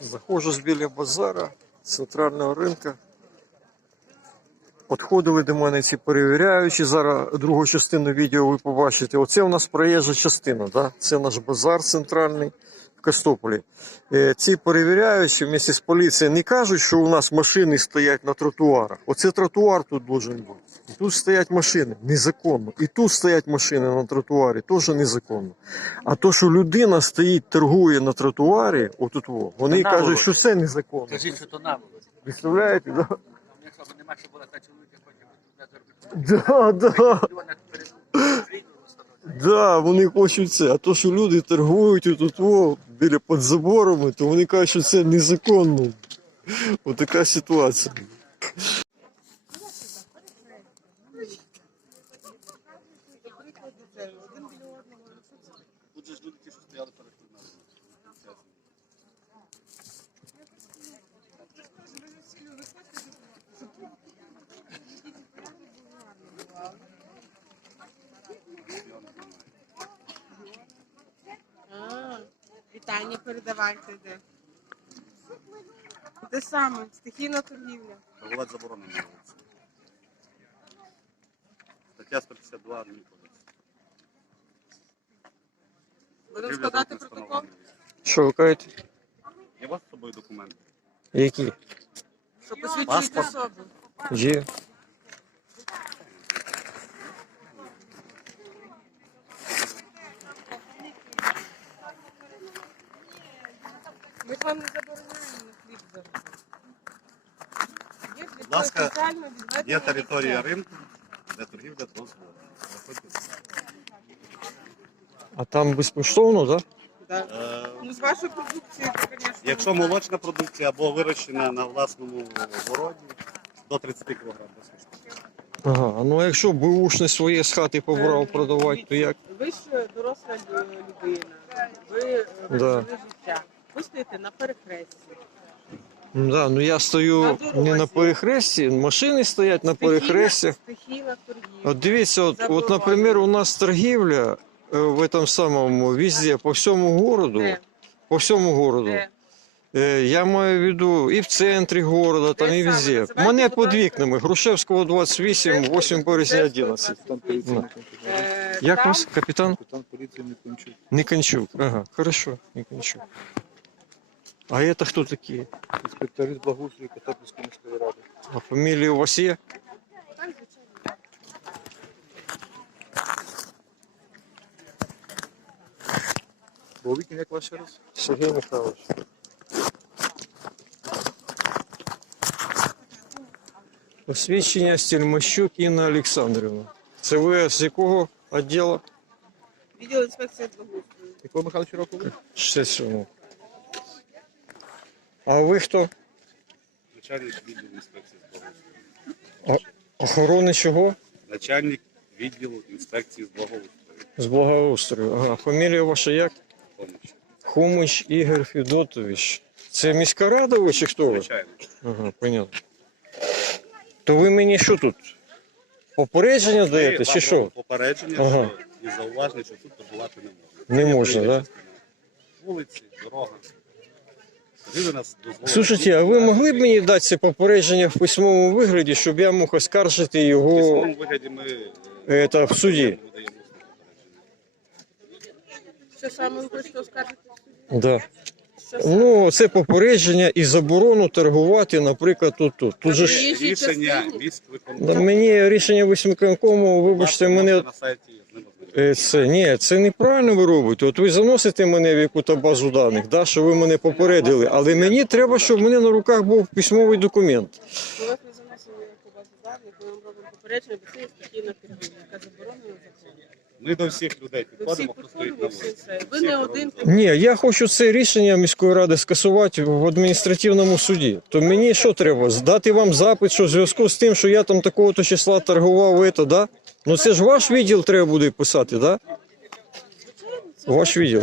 Заходжу з біля базара, центрального ринку. Підходили до мене ці перевіряючі. Зараз другу частину відео ви побачите. Оце у нас проїжджа частина, да? це наш базар центральний в Костополі. Е, Ці перевіряючі вместе з поліцією не кажуть, що у нас машини стоять на тротуарах. Оце тротуар тут должен бути. І тут стоять машини незаконно. І тут стоять машини на тротуарі, теж незаконно. А то, що людина стоїть, торгує на тротуарі, отут, во, вони Та кажуть, що це незаконно. Кажіть, що то наволоч. Представляєте, да? Нема, що була та чоловіка, потім. Да, да. Да, вони хочуть це. А то, що люди торгують тут біля під заборами, то вони кажуть, що це незаконно. Ось така ситуація. Тут люди що стояли перед нами. Вітання передавайте де. Те саме, стихійна торгівля. Торгувати заборонено на вулиці. Стаття 152 адмінкодексу. Будемо Торгівля складати з протокол. встановленим. Що ви кажете? Є у вас з собою документи? Які? Що посвідчують Паспорт. особу. Є. Ми ж вам не забороняємо на хліб заробити. Є Будь ласка, спеціально відведені Є територія місця. ринку, де торгівля дозволена. Заходьте. А там безкоштовно, так? Да? Е, Ну, з вашої продукції, то, звісно. Якщо молочна продукція або вирощена на власному городі, до 30 кг безкоштовно. Ага, а ну якщо бушне своє з хати побрав Е, продавати, то як? Ви ж доросла лю- людина, ви е, Да. прожили життя. Ви стоїте на перехресті. Да, ну я стою дорозі. не на перехресті, машини стоять на перехрестях. Стихійна. От дивіться, от, от, наприклад, у нас торгівля е, в этом самому везде, по всьому городу, Де? по всьому городу. Де? Е, Я маю в виду і в центрі города, там Де і везде. Мене під вікнами, Грушевського 28, 8 березня 11. Ну. Як там вас, капітан? Капітан поліції не кончук. Никончук. Ага, хорошо, Никончук. А это кто такие? Інспекторі з благоустрою Котопільської міської ради. А фамилия у вас є? Бо вікін як ваш раз? Сергій Михайлович. Посвідчення Стельмощук Інна Олександрівна. Це ви з якого відділу? відділ інспекції благоустрою. Якого Михайловича року ви? 67. А ви хто? Начальник відділу інспекції з благоустрою. Охорони чого? Начальник відділу інспекції з благоустрою. З благоустрою. Ага, фамілія ваша як? Поміч. Хомич Ігор Федотович. Це міська рада ви чи хто ви? Звичайно. Ага, понятно. То ви мені що тут? Попередження даєте чи що? Попередження, Ага. що і зауваження, що тут торгувати не можна. Не можна, проїжджа да? Вулиці, дорога. Слушайте, а ви могли б мені дати це попередження в письмовому вигляді, щоб я мог оскаржити його вигляді ми е, в суді? усне саме ви хочете оскаржити? Да. Саме? Ну, це попередження і заборону торгувати, наприклад, тут. тут. Тут же ж Рішення частині? да, мені рішення високонкому, вибачте, мене на сайті є, Це ні, це неправильно ви робите. От ви заносите мене в яку-то базу даних, да, що ви мене попередили, але мені треба, щоб в мене на руках був письмовий документ. Ми вас не заносимо ніяку базу даних, ми вам робимо попередження, бо це є стихійна торгівля, яка заборонена законом. Ми до всіх людей підходимо, хто стоїть на вулиці. Ви не один. Ні, я хочу це рішення міської ради скасувати в адміністративному суді. То мені що треба? Здати вам запит, що в зв'язку з тим, що я там такого-то числа торгував, ето, да? Ну це ж ваш відділ треба буде писати, да? Ваш відділ.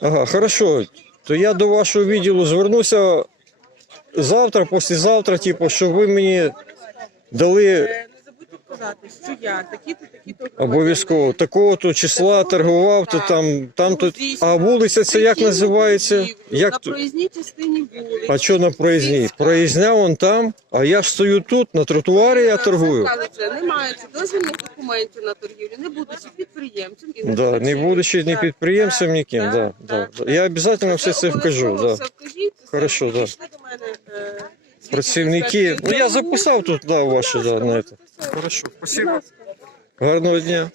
Ага, хорошо. То я до вашого відділу звернуся завтра, післязавтра, типу, щоб ви мені дали сказати, що я такі-то, такі-то. Обов'язково такого-то числа торгував, то там, там то. А вулиця це як називається? Як на тут? проїзній частині вулиці. А що на проїзній? Проїзня вон там, а я ж стою тут, на тротуарі я торгую. Це не маючи дозвільних документів на торгівлю, не будучи підприємцем. і Да, не будучи- ні підприємцем, ніким. Да, да, да. Я обов'язково все це вкажу. Да. Хорошо, да. прийшли до мене, е, слідчі Працівники. Ну я записав тут, да, ваші, да, на це. Хорошо, спасибо. Гарного дня.